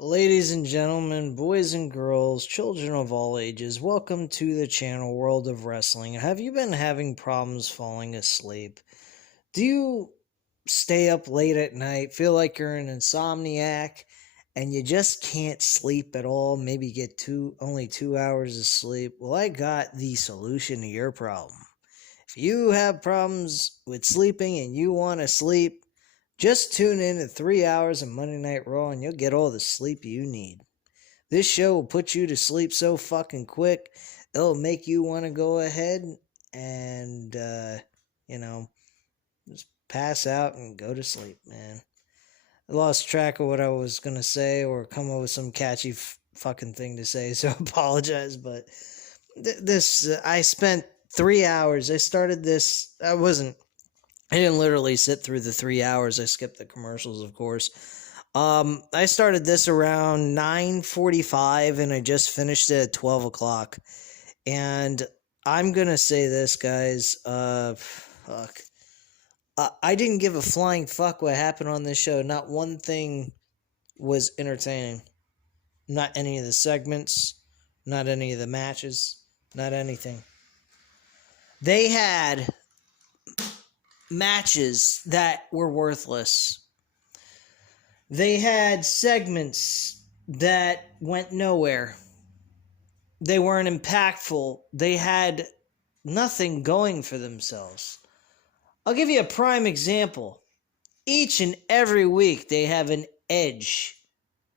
Ladies and gentlemen, boys and girls, children of all ages, welcome to the channel World of Wrestling. Have you been having problems falling asleep? Do you stay up late at night, feel like you're an insomniac, and you just can't sleep at all? Maybe get only 2 hours of sleep? Well, I got the solution to your problem. If you have problems with sleeping and you want to sleep, just tune in to 3 hours of Monday Night Raw and you'll get all the sleep you need. This show will put you to sleep so fucking quick, it'll make you want to go ahead and, just pass out and go to sleep, man. I lost track of what I was going to say or come up with some catchy fucking thing to say, so I apologize, but I spent 3 hours. I started this, I didn't literally sit through the 3 hours. I skipped the commercials, of course. I started this around 9:45 and I just finished it at 12 o'clock. And I'm going to say this, guys. Fuck. I didn't give a flying fuck what happened on this show. Not one thing was entertaining. Not any of the segments. Not any of the matches. Not anything. They had matches that were worthless. They had segments that went nowhere. They weren't impactful. They had nothing going for themselves. I'll give you a prime example. Each and every week they have an Edge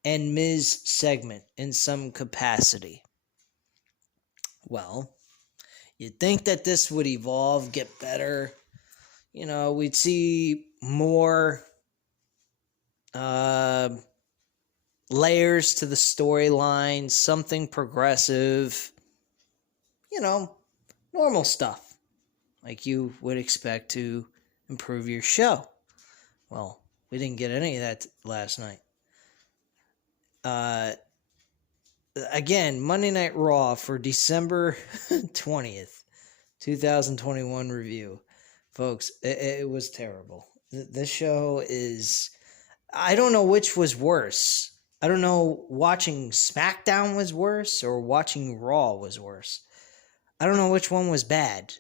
and Miz segment in some capacity. Well, you'd think that this would evolve, get better. You know, we'd see more layers to the storyline, something progressive, normal stuff like you would expect to improve your show. Well, we didn't get any of that last night. Again, Monday Night Raw for December 20th, 2021 review. Folks, it was terrible. This show is... I don't know which was worse. I don't know watching SmackDown was worse or watching Raw was worse. I don't know which one was bad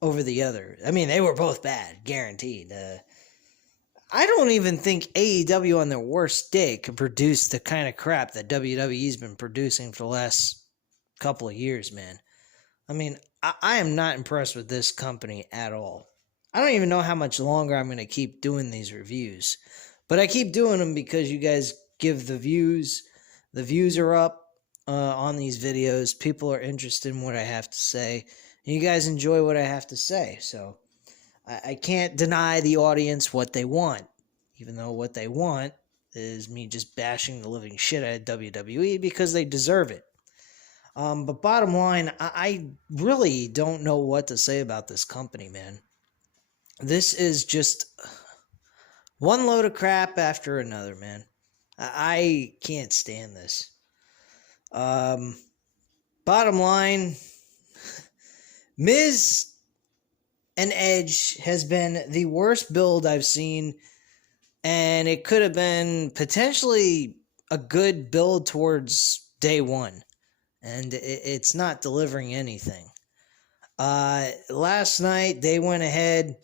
over the other. I mean, they were both bad, guaranteed. I don't even think AEW on their worst day could produce the kind of crap that WWE's been producing for the last couple of years, man. I mean, I am not impressed with this company at all. I don't even know how much longer I'm going to keep doing these reviews. But I keep doing them because you guys give the views. The views are up on these videos. People are interested in what I have to say. And you guys enjoy what I have to say. So I can't deny the audience what they want. Even though what they want is me just bashing the living shit out of WWE because they deserve it. But bottom line, I really don't know what to say about this company, man. This is just one load of crap after another, man. I can't stand this. Bottom line, Miz and Edge has been the worst build I've seen, and it could have been potentially a good build towards day one, and it's not delivering anything. Last night, they went ahead,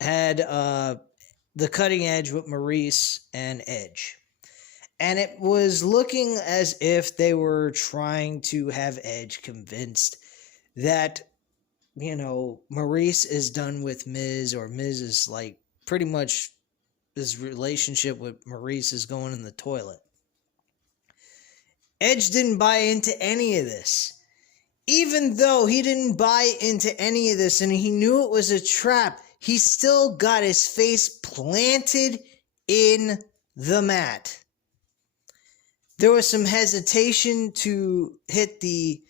had the cutting edge with Maurice and Edge. And it was looking as if they were trying to have Edge convinced that, Maurice is done with Miz, or Miz is like pretty much his relationship with Maurice is going in the toilet. Edge didn't buy into any of this. Even though he didn't buy into any of this and he knew it was a trap, he still got his face planted in the mat. There was some hesitation to hit the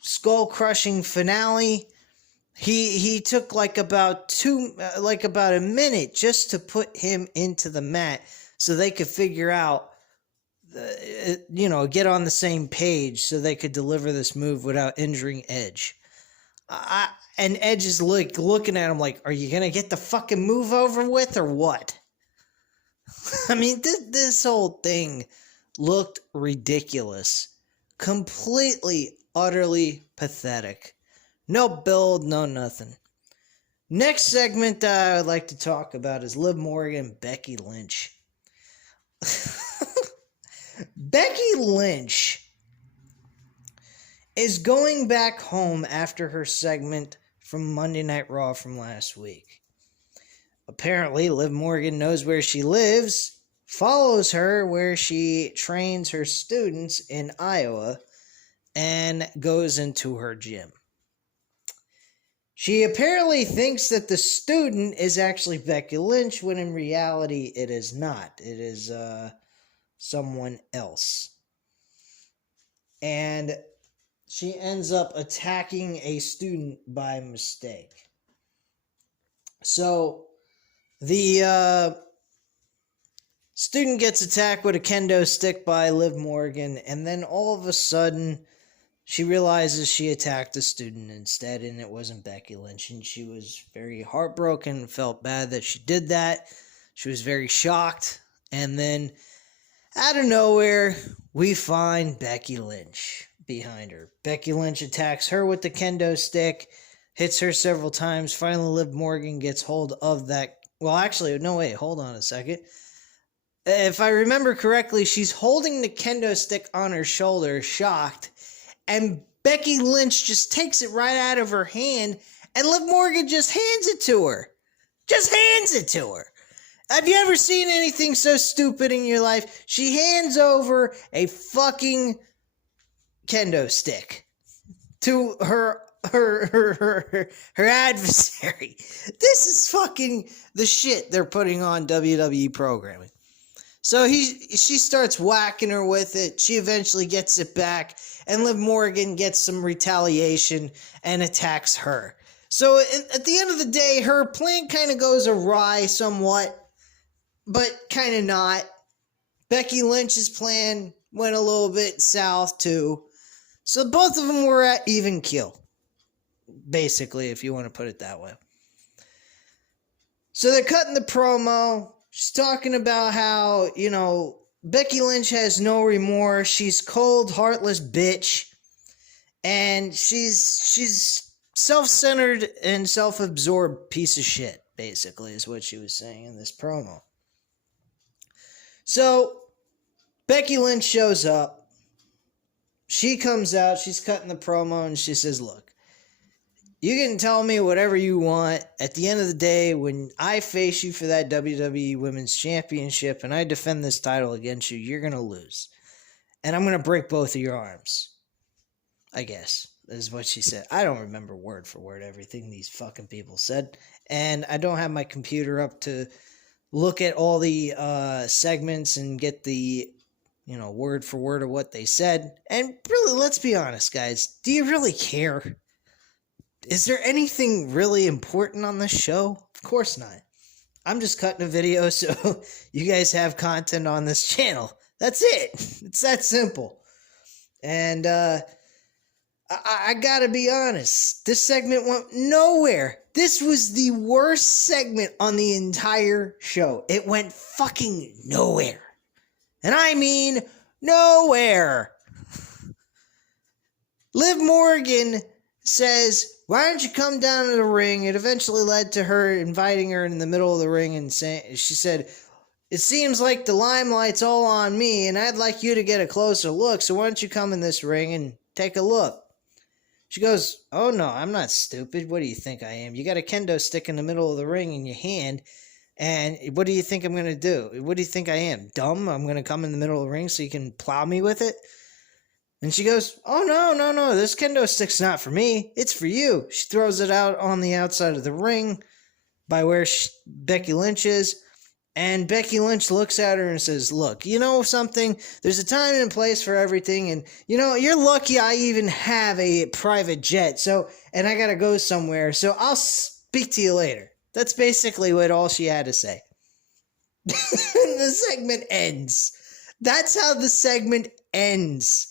skull-crushing finale. He took like about a minute just to put him into the mat so they could figure out, get on the same page so they could deliver this move without injuring Edge. And Edge is looking at him like, are you going to get the fucking move over with or what? I mean, this whole thing looked ridiculous. Completely, utterly pathetic. No build, no nothing. Next segment I would like to talk about is Liv Morgan and Becky Lynch. Becky Lynch is going back home after her segment from Monday Night Raw from last week. Apparently, Liv Morgan knows where she lives, follows her where she trains her students in Iowa, and goes into her gym. She apparently thinks that the student is actually Becky Lynch, when in reality it is not. It is someone else. And she ends up attacking a student by mistake. So the student gets attacked with a kendo stick by Liv Morgan, and then all of a sudden she realizes she attacked the student instead, and it wasn't Becky Lynch, and she was very heartbroken and felt bad that she did that. She was very shocked, and then out of nowhere, we find Becky Lynch behind her. Becky Lynch attacks her with the kendo stick, hits her several times. Finally, Liv Morgan gets hold of that. Well, actually, no, wait, hold on a second. If I remember correctly, she's holding the kendo stick on her shoulder, shocked, and Becky Lynch just takes it right out of her hand, and Liv Morgan just hands it to her. Just hands it to her. Have you ever seen anything so stupid in your life? She hands over a fucking kendo stick to her adversary. This is fucking the shit they're putting on WWE programming. So she starts whacking her with it. She eventually gets it back, and Liv Morgan gets some retaliation and attacks her. So at the end of the day, her plan kind of goes awry somewhat, but kind of not. Becky Lynch's plan went a little bit south too. So both of them were at even kill, basically, if you want to put it that way. So they're cutting the promo. She's talking about how, Becky Lynch has no remorse. She's cold, heartless bitch. And she's self-centered and self-absorbed piece of shit, basically, is what she was saying in this promo. So, Becky Lynch shows up. She comes out, she's cutting the promo, and she says, look, you can tell me whatever you want. At the end of the day, when I face you for that WWE Women's Championship and I defend this title against you, you're going to lose. And I'm going to break both of your arms. I guess, is what she said. I don't remember word for word everything these fucking people said. And I don't have my computer up to look at all the segments and get the, word for word of what they said. And really, let's be honest, guys. Do you really care? Is there anything really important on this show? Of course not. I'm just cutting a video so you guys have content on this channel. That's it. It's that simple. And I gotta be honest. This segment went nowhere. This was the worst segment on the entire show. It went fucking nowhere. And I mean nowhere. Liv Morgan says, why don't you come down to the ring? It eventually led to her inviting her in the middle of the ring, and she said, it seems like the limelight's all on me, and I'd like you to get a closer look, so why don't you come in this ring and take a look? She goes, oh no, I'm not stupid. What do you think I am? You got a kendo stick in the middle of the ring in your hand, and what do you think I'm going to do? What do you think I am? Dumb? I'm going to come in the middle of the ring so you can plow me with it? And she goes, oh, no, this kendo stick's not for me. It's for you. She throws it out on the outside of the ring by where Becky Lynch is. And Becky Lynch looks at her and says, look, you know something? There's a time and place for everything. And, you're lucky I even have a private jet. And I got to go somewhere. So I'll speak to you later. That's basically what all she had to say. The segment ends. That's how the segment ends.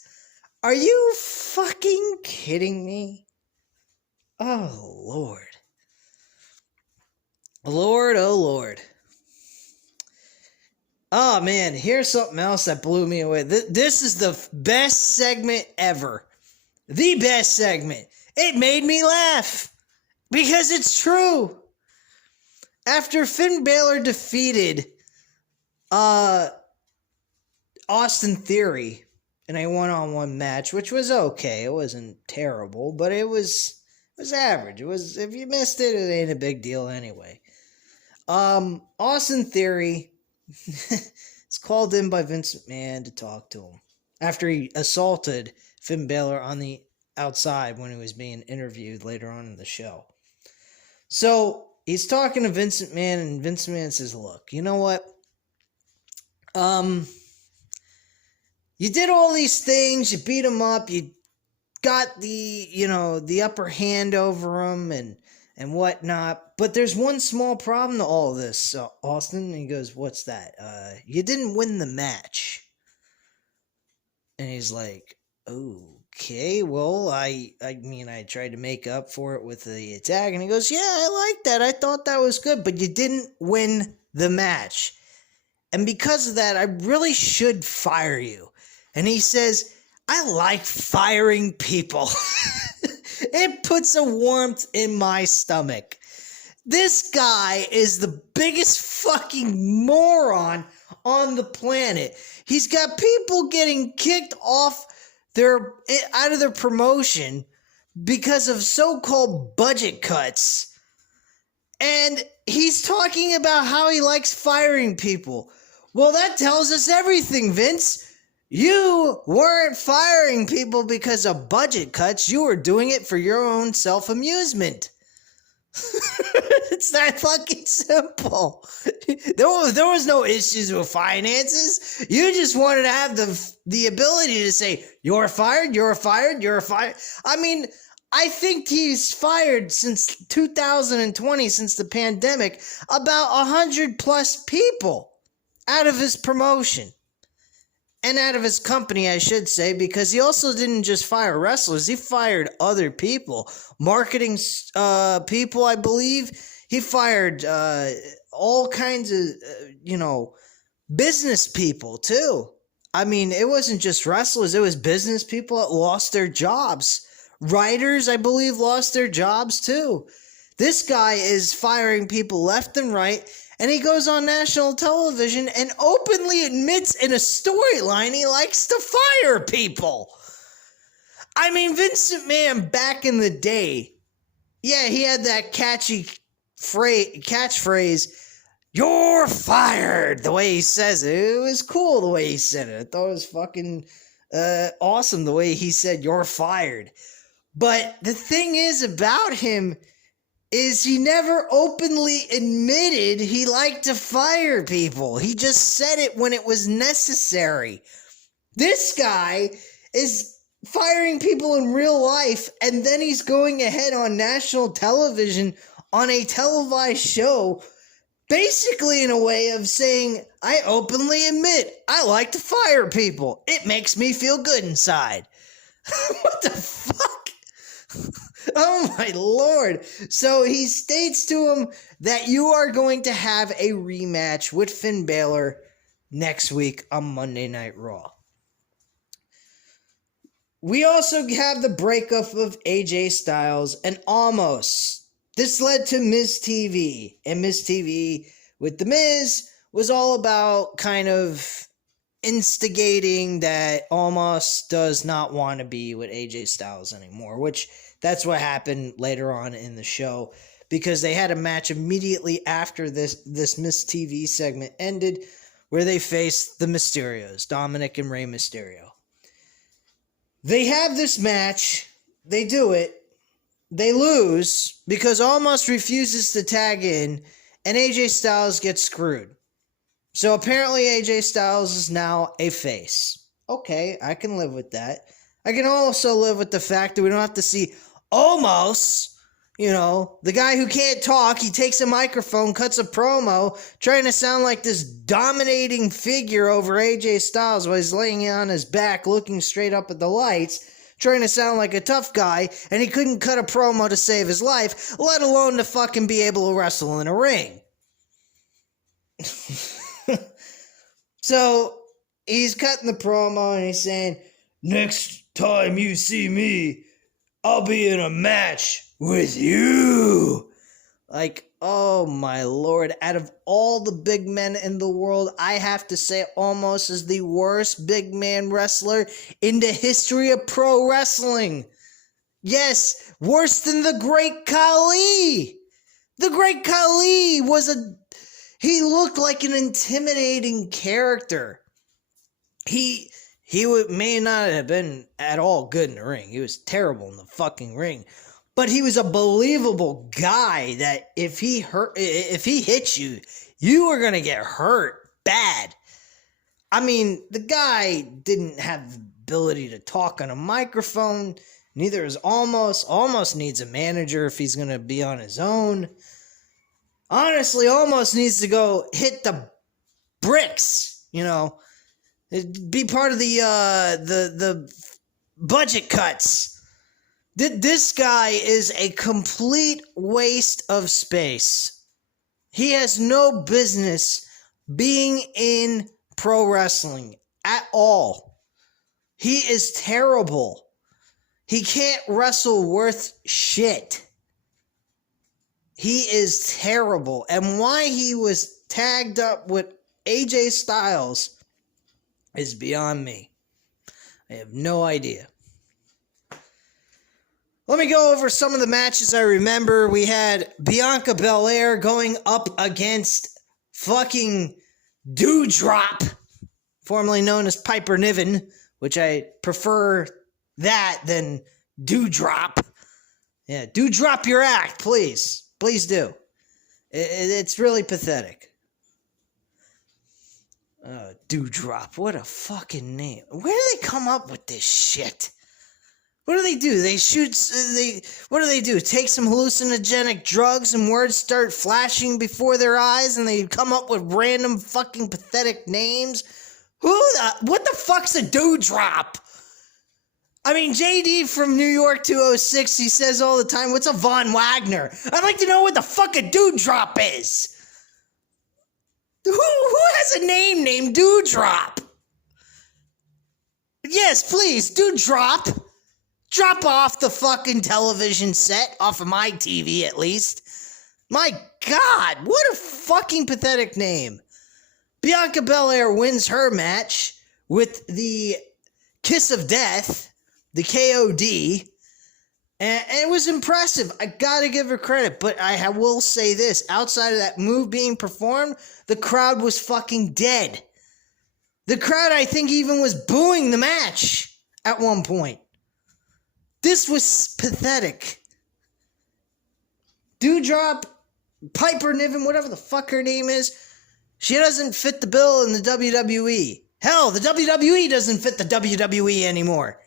Are you fucking kidding me? Oh, Lord. Lord, oh, Lord. Oh man, here's something else that blew me away. This is the best segment ever. The best segment. It made me laugh because it's true. After Finn Balor defeated Austin Theory in a one-on-one match, which was okay. It wasn't terrible, but it was average. It was, if you missed it, it ain't a big deal anyway. Austin Theory is called in by Vince McMahon to talk to him after he assaulted Finn Balor on the outside when he was being interviewed later on in the show. So he's talking to Vince McMahon, and Vince McMahon says, look, you know what? You did all these things, you beat him up, you got the upper hand over him and whatnot, but there's one small problem to all of this, Austin. And he goes, what's that? You didn't win the match. And he's like, okay, well, I mean, I tried to make up for it with the attack. And he goes, yeah, I like that. I thought that was good, but you didn't win the match. And because of that, I really should fire you. And he says, I like firing people. It puts a warmth in my stomach. This guy is the biggest fucking moron on the planet. He's got people getting kicked off out of their promotion because of so-called budget cuts. And he's talking about how he likes firing people. Well, that tells us everything, Vince. You weren't firing people because of budget cuts. You were doing it for your own self-amusement. It's that fucking simple. There was no issues with finances. You just wanted to have the ability to say, you're fired, you're fired, you're fired. I mean, I think he's fired since 2020, since the pandemic, about 100 plus people out of his promotion. And out of his company, I should say, because he also didn't just fire wrestlers. He fired other people. Marketing people, I believe. He fired all kinds of, business people, too. I mean, it wasn't just wrestlers. It was business people that lost their jobs. Writers, I believe, lost their jobs, too. This guy is firing people left and right. And he goes on national television and openly admits in a storyline he likes to fire people. I mean, Vince McMahon back in the day, yeah, he had that catchy catchphrase, you're fired, the way he says it. It was cool the way he said it. I thought it was fucking awesome the way he said, you're fired. But the thing is about him is he never openly admitted he liked to fire people. He just said it when it was necessary. This guy is firing people in real life, and then he's going ahead on national television on a televised show, basically in a way of saying, I openly admit I like to fire people. It makes me feel good inside. What the fuck? Oh my lord. So he states to him that you are going to have a rematch with Finn Balor next week on Monday Night Raw. We also have the breakup of AJ Styles and Omos. This led to Miz TV. And Miz TV with The Miz was all about kind of instigating that Omos does not want to be with AJ Styles anymore, which that's what happened later on in the show, because they had a match immediately after this Miss TV segment ended where they faced the Mysterios, Dominic and Rey Mysterio. They have this match, they do it, they lose because Omos refuses to tag in and AJ Styles gets screwed. So apparently AJ Styles is now a face. Okay, I can live with that. I can also live with the fact that we don't have to see Omos, the guy who can't talk. He takes a microphone, cuts a promo, trying to sound like this dominating figure over AJ Styles while he's laying on his back, looking straight up at the lights, trying to sound like a tough guy, and he couldn't cut a promo to save his life, let alone to fucking be able to wrestle in a ring. So he's cutting the promo and he's saying, next time you see me, I'll be in a match with you. Like, oh my lord, out of all the big men in the world, I have to say Almost is the worst big man wrestler in the history of pro wrestling. Yes, worse than the Great Khali. The Great Khali he looked like an intimidating character. He may not have been at all good in the ring. He was terrible in the fucking ring. But he was a believable guy that if he hit you, you were going to get hurt bad. I mean, the guy didn't have the ability to talk on a microphone. Neither is Almost. Almost needs a manager if he's going to be on his own. Honestly, Almost needs to go hit the bricks, you know. Be part of the budget cuts. This guy is a complete waste of space. He has no business being in pro wrestling at all. He is terrible. He can't wrestle worth shit. He is terrible. And why he was tagged up with AJ Styles is beyond me. I have no idea. Let me go over some of the matches I remember. We had Bianca Belair going up against fucking Doudrop, formerly known as Piper Niven, which I prefer that than Doudrop. Yeah, Doudrop your act, please. Please do. It's really pathetic. Doudrop, what a fucking name. Where do they come up with this shit? What do? What do they do? Take some hallucinogenic drugs and words start flashing before their eyes and they come up with random fucking pathetic names? What the fuck's a Doudrop? I mean, JD from New York 206, he says all the time, what's a Von Wagner? I'd like to know what the fuck a Doudrop is. Who has a name named Doudrop? Yes, please, Doudrop. Drop off the fucking television set, off of my TV at least. My God, what a fucking pathetic name. Bianca Belair wins her match with the Kiss of Death, the KOD, and it was impressive. I gotta give her credit, but I will say this. Outside of that move being performed, the crowd was fucking dead. The crowd, I think, even was booing the match at one point. This was pathetic. Doudrop, Piper Niven, whatever the fuck her name is, she doesn't fit the bill in the WWE. Hell, the WWE doesn't fit the WWE anymore.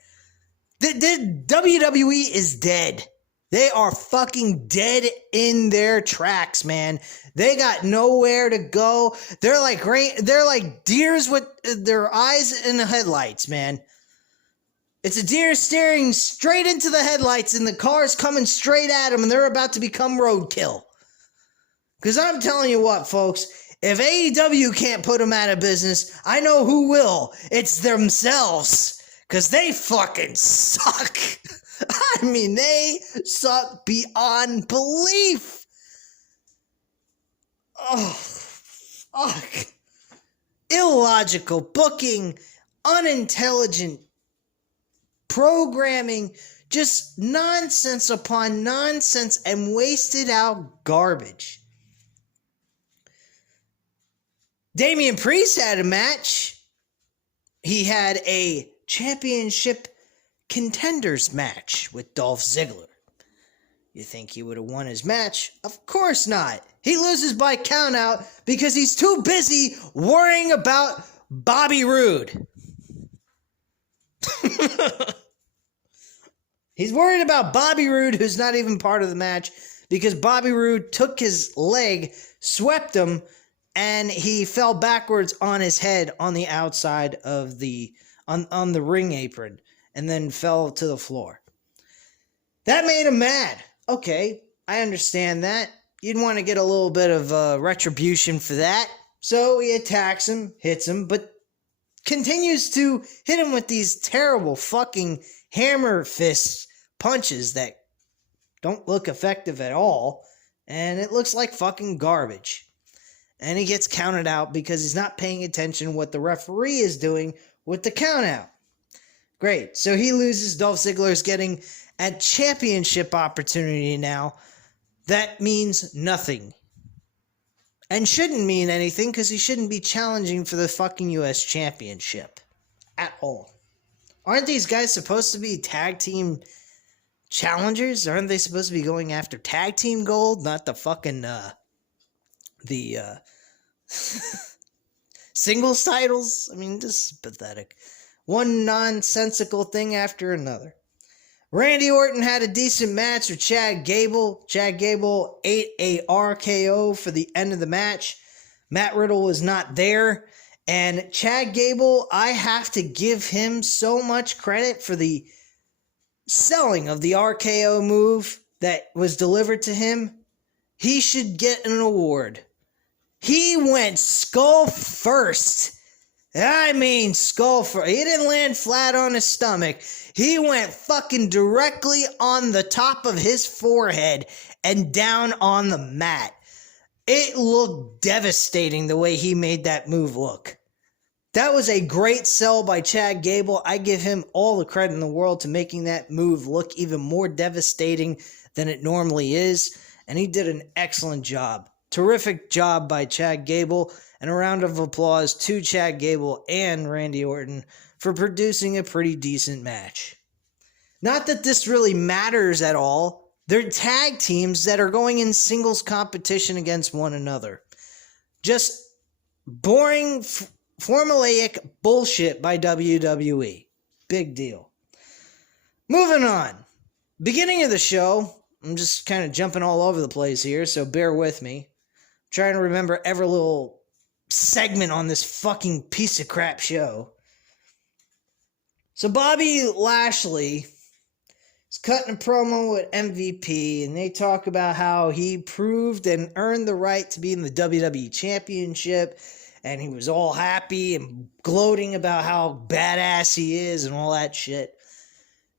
The WWE is dead. They are fucking dead in their tracks, man. They got nowhere to go. They're like deers with their eyes in the headlights, man. It's a deer staring straight into the headlights and the car's coming straight at them and they're about to become roadkill. Because I'm telling you what, folks, if AEW can't put them out of business, I know who will. It's themselves. Because they fucking suck. I mean, they suck beyond belief. Oh, fuck. Illogical booking, unintelligent programming, just nonsense upon nonsense and wasted out garbage. Damian Priest had a match. He had a championship contenders match with Dolph Ziggler. You think he would have won his match? Of course not. He loses by countout because he's too busy worrying about Bobby Roode. He's worried about Bobby Roode, who's not even part of the match, because Bobby Roode took his leg, swept him, and he fell backwards on his head on the outside of on the ring apron, and then fell to the floor. That made him mad. Okay, I understand that. You'd want to get a little bit of retribution for that. So he attacks him, hits him, but continues to hit him with these terrible fucking hammer fist punches that don't look effective at all, and it looks like fucking garbage. And he gets counted out because he's not paying attention to what the referee is doing with the count out. Great. So he loses. Dolph Ziggler is getting a championship opportunity now. That means nothing. And shouldn't mean anything because he shouldn't be challenging for the fucking US Championship. At all. Aren't these guys supposed to be tag team challengers? Aren't they supposed to be going after tag team gold? Not the fucking, singles titles? I mean, this is pathetic. One nonsensical thing after another. Randy Orton had a decent match with Chad Gable. Chad Gable ate a RKO for the end of the match. Matt Riddle was not there. And Chad Gable, I have to give him so much credit for the selling of the RKO move that was delivered to him. He should get an award. He went skull first. I mean, skull first. He didn't land flat on his stomach. He went fucking directly on the top of his forehead and down on the mat. It looked devastating the way he made that move look. That was a great sell by Chad Gable. I give him all the credit in the world to making that move look even more devastating than it normally is. And he did an excellent job. Terrific job by Chad Gable. And a round of applause to Chad Gable and Randy Orton for producing a pretty decent match. Not that this really matters at all. They're tag teams that are going in singles competition against one another. Just boring, formulaic bullshit by WWE. Big deal. Moving on. Beginning of the show, I'm just kind of jumping all over the place here, so bear with me. I'm trying to remember every little segment on this fucking piece of crap show. So Bobby Lashley is cutting a promo with MVP, and they talk about how he proved and earned the right to be in the WWE Championship, and he was all happy and gloating about how badass he is and all that shit.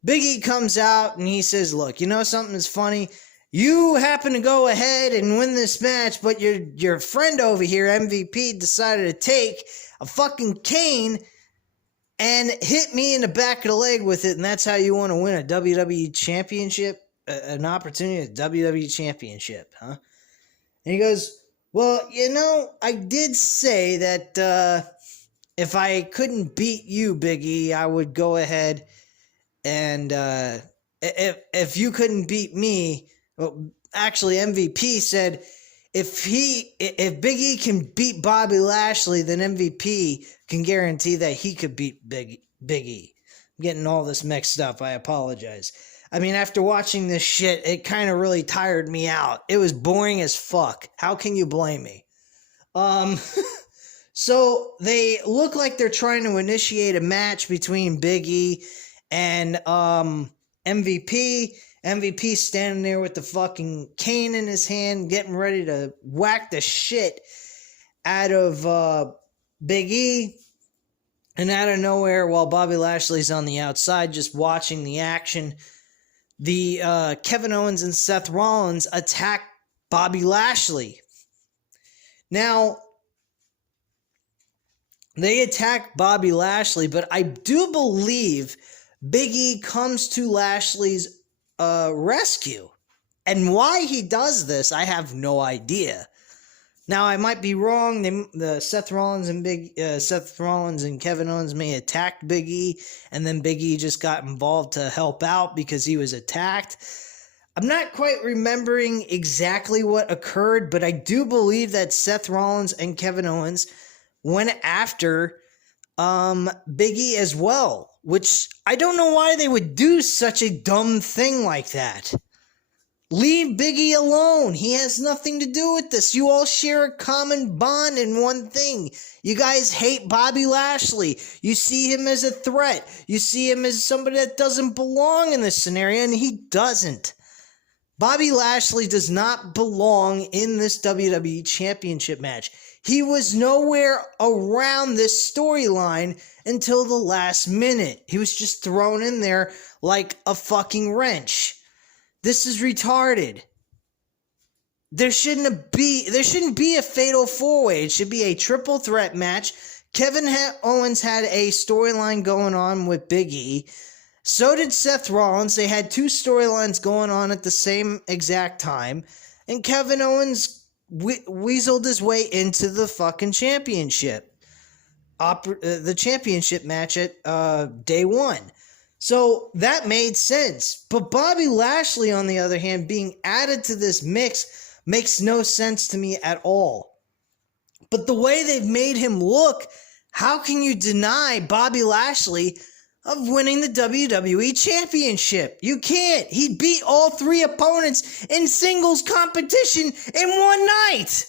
Big E comes out and he says, look, you know something that's funny? You happen to go ahead and win this match, but your friend over here, MVP, decided to take a fucking cane and hit me in the back of the leg with it, and that's how you want to win a WWE Championship? An opportunity at WWE Championship, huh? And he goes, well, you know, I did say that if I couldn't beat you, Big E, I would go ahead and if you couldn't beat me... Well, actually, MVP said if Big E can beat Bobby Lashley, then MVP can guarantee that he could beat Big E. I'm getting all this mixed up. I apologize. I mean, after watching this shit, it kind of really tired me out. It was boring as fuck. How can you blame me? So they look like they're trying to initiate a match between Big E and MVP. MVP standing there with the fucking cane in his hand, getting ready to whack the shit out of Big E. And out of nowhere, while Bobby Lashley's on the outside just watching the action, the Kevin Owens and Seth Rollins attack Bobby Lashley. Now, they attack Bobby Lashley, but I do believe Big E comes to Lashley's rescue. And why he does this, I have no idea. Now, I might be wrong. The Seth Rollins and Kevin Owens may attack Big E, and then Big E just got involved to help out because he was attacked. I'm not quite remembering exactly what occurred, but I do believe that Seth Rollins and Kevin Owens went after Big E as well, which I don't know why they would do such a dumb thing like that. Leave Big E alone. He has nothing to do with this. You all share a common bond in one thing. You guys hate Bobby Lashley. You see him as a threat. You see him as somebody that doesn't belong in this scenario, and he doesn't. Bobby Lashley does not belong in this WWE Championship match. He was nowhere around this storyline until the last minute. He was just thrown in there like a fucking wrench. This is retarded. There shouldn't be a fatal 4-way. It should be a triple threat match. Kevin Owens had a storyline going on with Big E. So did Seth Rollins. They had 2 storylines going on at the same exact time. And Kevin Owens weaseled his way into the fucking championship. The championship match at day 1. So that made sense. But Bobby Lashley, on the other hand, being added to this mix makes no sense to me at all. But the way they've made him look, how can you deny Bobby Lashley of winning the WWE Championship? You can't. He beat all 3 opponents in singles competition in one night.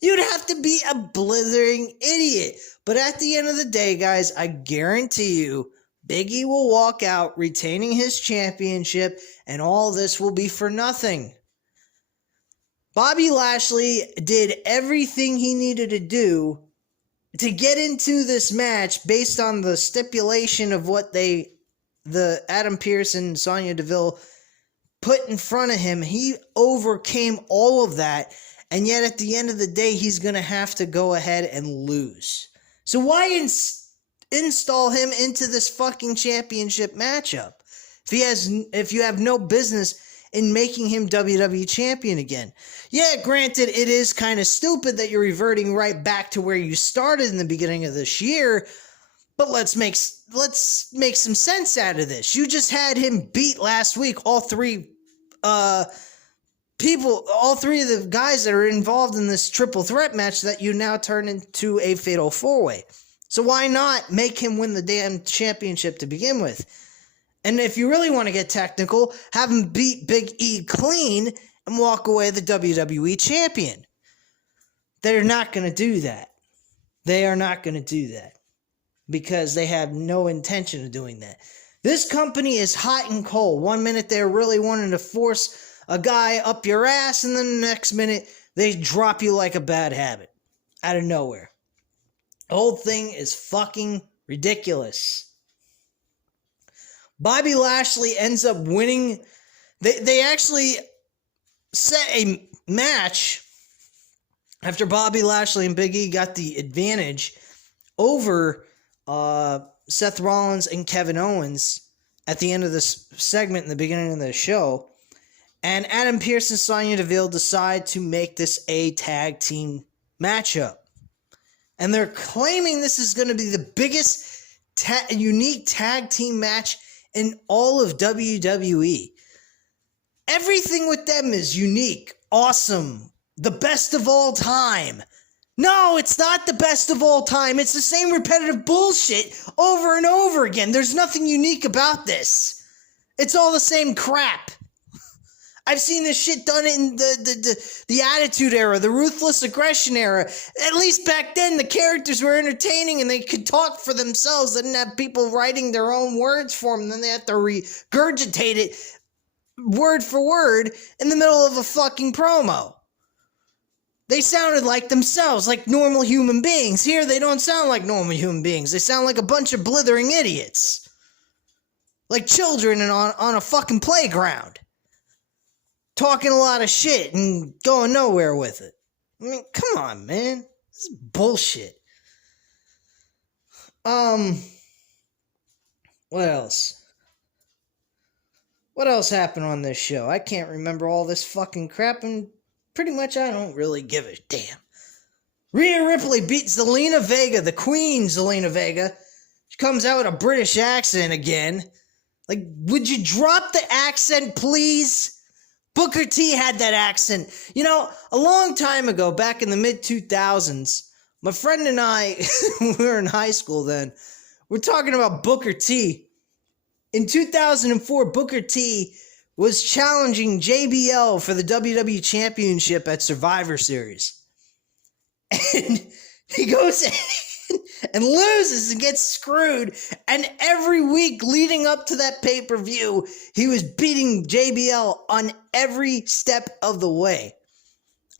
You'd have to be a blithering idiot. But at the end of the day, guys, I guarantee you, Big E will walk out retaining his championship, and all this will be for nothing. Bobby Lashley did everything he needed to do to get into this match based on the stipulation of what the Adam Pearce and Sonya Deville put in front of him. He overcame all of that, and yet at the end of the day, he's going to have to go ahead and lose. So why install him into this fucking championship matchup if you have no business in making him WWE champion again? Yeah, granted, it is kind of stupid that you're reverting right back to where you started in the beginning of this year, but let's make some sense out of this. You just had him beat last week all 3 people, all 3 of the guys that are involved in this triple threat match that you now turn into a fatal 4-way. So why not make him win the damn championship to begin with? And if you really want to get technical, have him beat Big E clean and walk away the WWE champion. They're not going to do that. They are not going to do that because they have no intention of doing that. This company is hot and cold. One minute they're really wanting to force a guy up your ass, and then the next minute they drop you like a bad habit out of nowhere. The whole thing is fucking ridiculous. Bobby Lashley ends up winning. They actually set a match after Bobby Lashley and Big E got the advantage over Seth Rollins and Kevin Owens at the end of this segment in the beginning of the show. And Adam Pearce and Sonya Deville decide to make this a tag team matchup. And they're claiming this is going to be the biggest unique tag team match in all of WWE. Everything with them is unique, awesome, the best of all time. No, it's not the best of all time. It's the same repetitive bullshit over and over again. There's nothing unique about this. It's all the same crap. I've seen this shit done in the Attitude Era, the Ruthless Aggression Era. At least back then, the characters were entertaining and they could talk for themselves. They didn't have people writing their own words for them. Then they have to regurgitate it word for word in the middle of a fucking promo. They sounded like themselves, like normal human beings. Here, they don't sound like normal human beings. They sound like a bunch of blithering idiots. Like children on a fucking playground. Talking a lot of shit and going nowhere with it. I mean, come on, man. This is bullshit. What else? What else happened on this show? I can't remember all this fucking crap, and pretty much I don't really give a damn. Rhea Ripley beats Zelina Vega, the Queen Zelina Vega. She comes out with a British accent again. Like, would you drop the accent, please? Booker T had that accent. You know, a long time ago, back in the mid-2000s, my friend and I, we were in high school then, we're talking about Booker T. In 2004, Booker T was challenging JBL for the WWE Championship at Survivor Series. And he goes and loses and gets screwed. And every week leading up to that pay-per-view, he was beating JBL on every step of the way.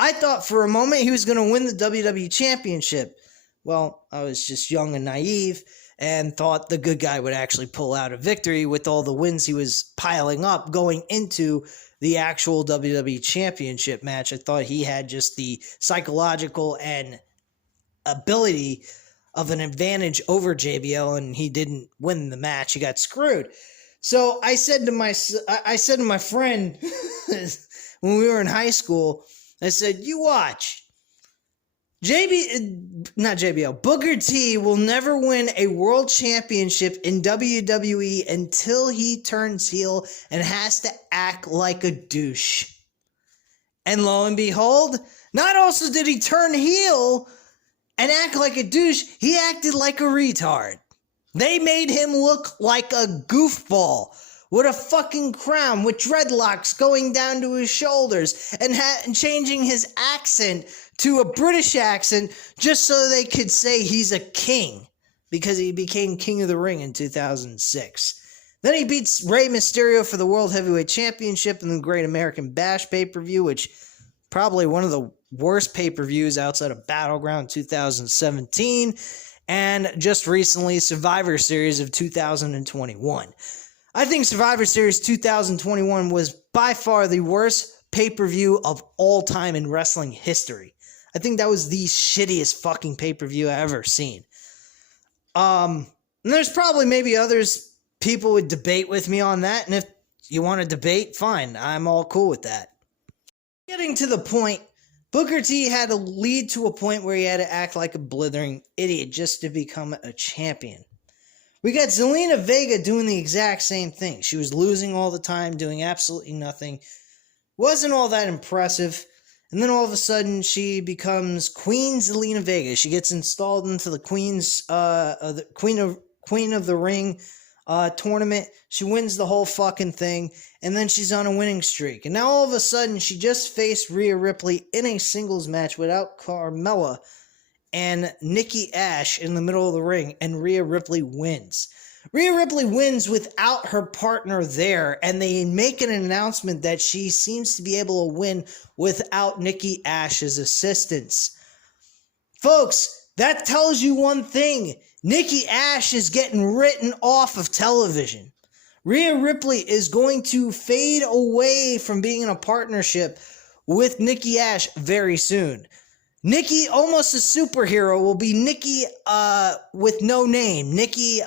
I thought for a moment he was going to win the WWE Championship. Well, I was just young and naive and thought the good guy would actually pull out a victory with all the wins he was piling up going into the actual WWE Championship match. I thought he had just the psychological and ability of an advantage over JBL, and he didn't win the match. He got screwed. So I said to my friend when we were in high school, I said, you watch. Booker T will never win a world championship in WWE until he turns heel and has to act like a douche. And lo and behold, not also did he turn heel and act like a douche, he acted like a retard. They made him look like a goofball with a fucking crown, with dreadlocks going down to his shoulders, and changing his accent to a British accent just so they could say he's a king, because he became King of the Ring in 2006. Then he beats Rey Mysterio for the World Heavyweight Championship in the Great American Bash pay-per-view, which probably one of the worst pay-per-views outside of Battleground 2017, and just recently Survivor Series of 2021. I think Survivor Series 2021 was by far the worst pay-per-view of all time in wrestling history. I think that was the shittiest fucking pay-per-view I've ever seen. And there's probably maybe others people would debate with me on that, and if you want to debate, fine, I'm all cool with that. Getting to the point, Booker T had to lead to a point where he had to act like a blithering idiot just to become a champion. We got Zelina Vega doing the exact same thing. She was losing all the time, doing absolutely nothing. Wasn't all that impressive. And then all of a sudden, she becomes Queen Zelina Vega. She gets installed into the Queen of the Ring tournament. She wins the whole fucking thing, and then she's on a winning streak. And now all of a sudden, she just faced Rhea Ripley in a singles match without Carmella and Nikki Ash in the middle of the ring, and Rhea Ripley wins. Rhea Ripley wins without her partner there, and they make an announcement that she seems to be able to win without Nikki Ash's assistance. Folks, that tells you one thing. Nikki Ash is getting written off of television. Rhea Ripley is going to fade away from being in a partnership with Nikki Ash very soon. Nikki, almost a superhero, will be Nikki with no name. Nikki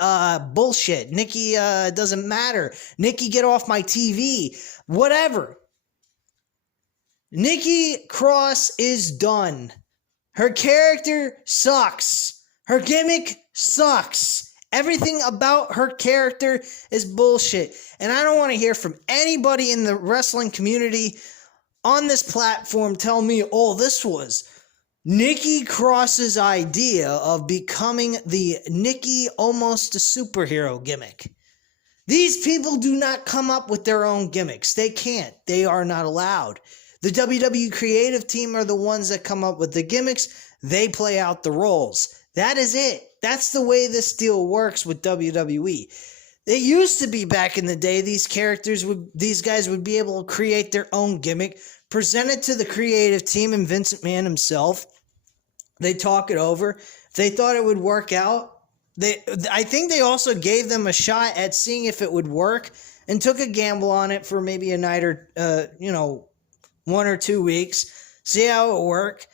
bullshit. Nikki doesn't matter. Nikki, get off my TV. Whatever. Nikki Cross is done. Her character sucks. Her gimmick sucks. Everything about her character is bullshit. And I don't want to hear from anybody in the wrestling community on this platform tell me, oh, this was Nikki Cross's idea of becoming the Nikki almost a superhero gimmick. These people do not come up with their own gimmicks. They can't. They are not allowed. The WWE creative team are the ones that come up with the gimmicks. They play out the roles. That is it. That's the way this deal works with WWE. It used to be back in the day, these guys would be able to create their own gimmick, present it to the creative team and Vince McMahon himself. They talk it over. If they thought it would work out, I think they also gave them a shot at seeing if it would work and took a gamble on it for maybe a night or, 1 or 2 weeks, see how it worked.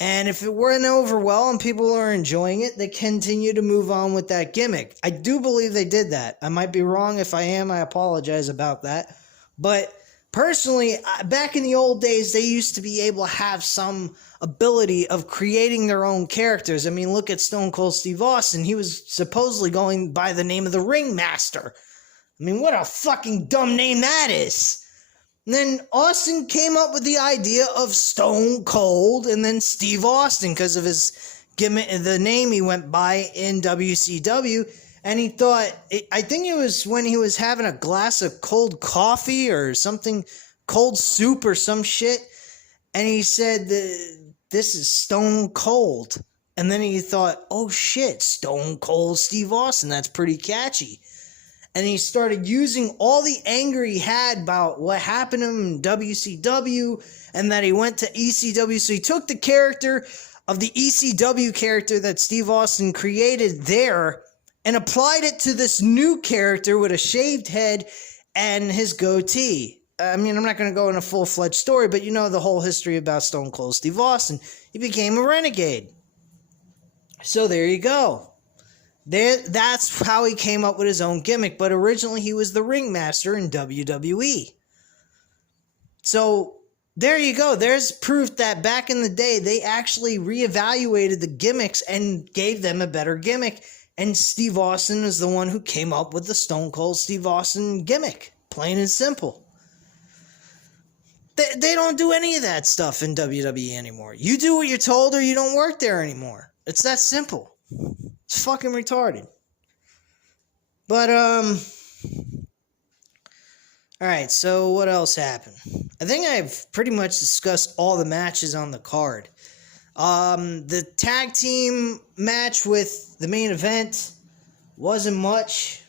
And if it went over well and people are enjoying it, they continue to move on with that gimmick. I do believe they did that. I might be wrong. If I am, I apologize about that. But personally, back in the old days, they used to be able to have some ability of creating their own characters. I mean, look at Stone Cold Steve Austin. He was supposedly going by the name of the Ringmaster. I mean, what a fucking dumb name that is. And then Austin came up with the idea of Stone Cold and then Steve Austin because of his gimmick, the name he went by in WCW. And he thought, I think it was when he was having a glass of cold coffee or something, cold soup or some shit. And he said, this is Stone Cold. And then he thought, oh shit, Stone Cold Steve Austin, that's pretty catchy. And he started using all the anger he had about what happened to him in WCW and that he went to ECW. So he took the character of the ECW character that Steve Austin created there and applied it to this new character with a shaved head and his goatee. I mean, I'm not going to go in a full-fledged story, but you know the whole history about Stone Cold Steve Austin. He became a renegade. So there you go. That's how he came up with his own gimmick, but originally he was the ringmaster in WWE. So there you go. There's proof that back in the day, they actually reevaluated the gimmicks and gave them a better gimmick. And Steve Austin is the one who came up with the Stone Cold Steve Austin gimmick. Plain and simple. They don't do any of that stuff in WWE anymore. You do what you're told or you don't work there anymore. It's that simple. It's fucking retarded. But, alright, so what else happened? I think I've pretty much discussed all the matches on the card. The tag team match with the main event wasn't much.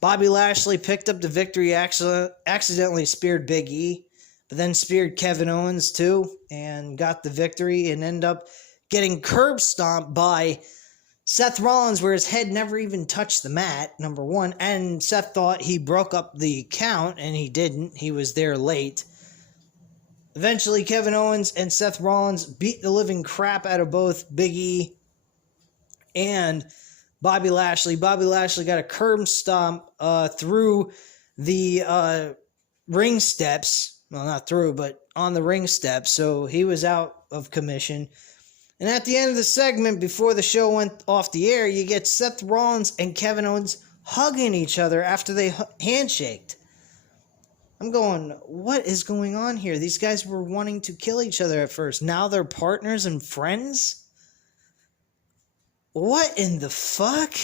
Bobby Lashley picked up the victory, accidentally speared Big E, but then speared Kevin Owens too, and got the victory, and ended up getting curb stomped by Seth Rollins, where his head never even touched the mat, number one, and Seth thought he broke up the count, and he didn't. He was there late. Eventually, Kevin Owens and Seth Rollins beat the living crap out of both Big E and Bobby Lashley. Bobby Lashley got a curb stomp through the ring steps. Well, not through, but on the ring steps. So he was out of commission. And at the end of the segment, before the show went off the air, you get Seth Rollins and Kevin Owens hugging each other after they handshaked. I'm going, what is going on here? These guys were wanting to kill each other at first. Now they're partners and friends? What in the fuck?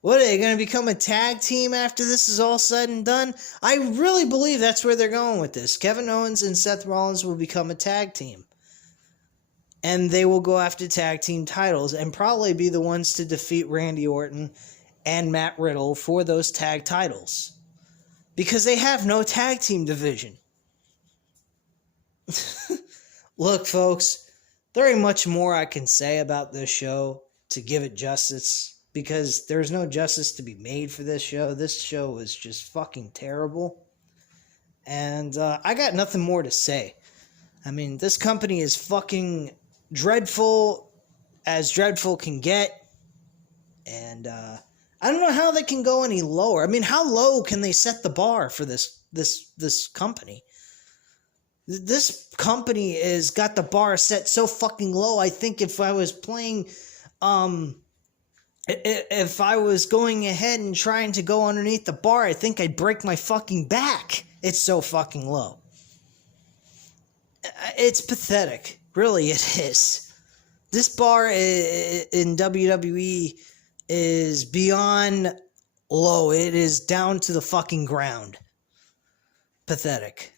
What, are they going to become a tag team after this is all said and done? I really believe that's where they're going with this. Kevin Owens and Seth Rollins will become a tag team. And they will go after tag team titles and probably be the ones to defeat Randy Orton and Matt Riddle for those tag titles. Because they have no tag team division. Look, folks, there ain't much more I can say about this show to give it justice. Because there's no justice to be made for this show. This show was just fucking terrible. And I got nothing more to say. I mean, this company is fucking dreadful as dreadful can get. And I don't know how they can go any lower. I mean, how low can they set the bar for this company? This company has got the bar set so fucking low. I think if I was playing... If I was going ahead and trying to go underneath the bar, I think I'd break my fucking back. It's so fucking low. It's pathetic. Really, it is. This bar in WWE is beyond low. It is down to the fucking ground. Pathetic.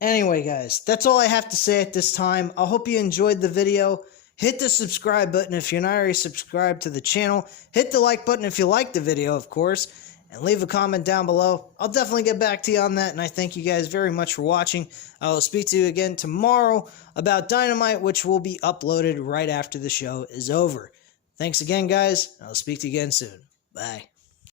Anyway, guys, that's all I have to say at this time. I hope you enjoyed the video. Hit the subscribe button if you're not already subscribed to the channel. Hit the like button if you liked the video, of course. And leave a comment down below. I'll definitely get back to you on that. And I thank you guys very much for watching. I will speak to you again tomorrow about Dynamite, which will be uploaded right after the show is over. Thanks again, guys. I'll speak to you again soon. Bye.